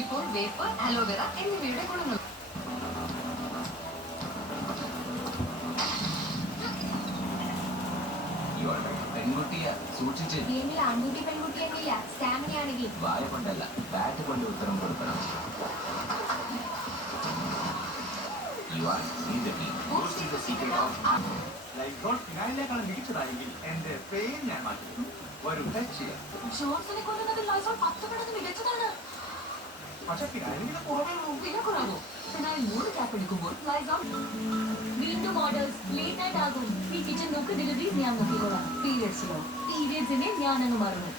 ഇപ്പോൾ വേപ്പ്, അലോവേറ എന്നിവയുടെ ഗുണങ്ങൾ. പെൺകുട്ടിയെ സൂക്ഷിച്ച് ആൺകുട്ടി പെൺകുട്ടി എന്നില്ല, സ്റ്റാമിനയാണെങ്കിൽ വായ കൊണ്ടല്ല ബാറ്റ് കൊണ്ട് ഉത്തരം കൊടുക്കണം. ഫിനാലിനേക്കാളും മികച്ചതായെങ്കിൽ എന്റെ പേര് ഞാൻ മാറ്റും. ഒരു ടച്ച് ജോൺസനെ കൊല്ലുന്നത് ലൈസോൾ 10 മടങ്ങ് മികച്ചതാണ്. പക്ഷെ ഫിനാലിന് കുറവേ ഉള്ളൂ. വില കുറവോ? ഫിനാലിൽ 3 ടാപ്പ് എടുക്കുമ്പോൾ ലൈസോൾ വീണ്ടും ഓർഡേഴ്സ് ലേറ്റ് നൈറ്റ് ആകും. ഈ കിച്ചൺ നോക്ക് ഡെലിവറീസ് ഞാൻ നോക്കിക്കോളാം. പീരിയഡ്സിനെ ഞാനങ്ങ് മറന്നു.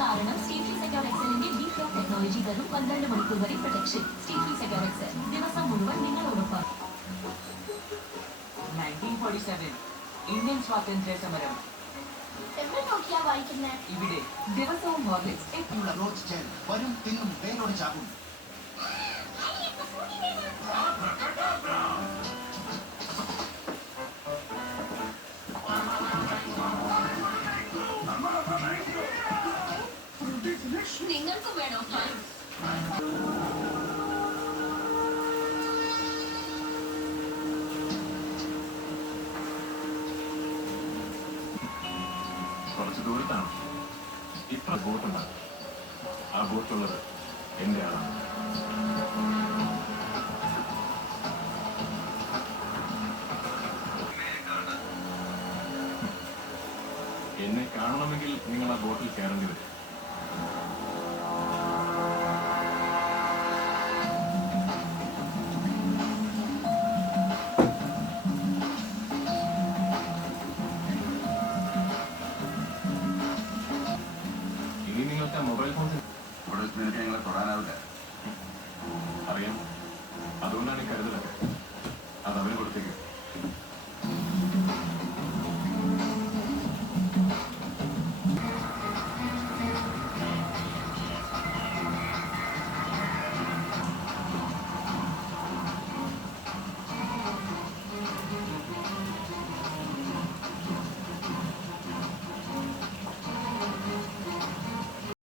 കാരണം സ്റ്റീഫി സെക്യൂർ എക്സലിന്റെ ഡീപ് ലോക്ക് ടെക്നോളജി തരും 12 മണിക്കൂർ വരെ പ്രൊട്ടക്ഷൻ. സ്റ്റീഫി സെക്യൂർ എക്സൽ ദിവസം മുഴുവൻ നിങ്ങളോടൊപ്പം. 1947 ഇന്ത്യൻ സ്വാതന്ത്ര്യ സമരം. ഇവിടെ ദിവസവും ഹോർലിക്സ് റോച്ച് ജെൽ വരും തിന്നും വേരോട് ചാകും. നിങ്ങൾക്കും വേണോ? കുറച്ച് ദൂരത്താണ് ഇത്ര ബോട്ടുണ്ടാകും. ആ ബോട്ടുള്ളത് എൻ്റെ ആളാണ്. എന്നെ കാണണമെങ്കിൽ നിങ്ങൾ ആ ബോട്ടിൽ കയറേണ്ടി വരും. ഇനി നിങ്ങൾക്ക് മൊബൈൽ ഫോൺ ഇവിടെ നിനക്ക് ഞങ്ങളെ തൊടാനാവില്ല. അറിയാം. അതുകൊണ്ടാണ് ഈ കരുതലൊക്കെ. അത് അവന് കൊടുത്തേക്ക്.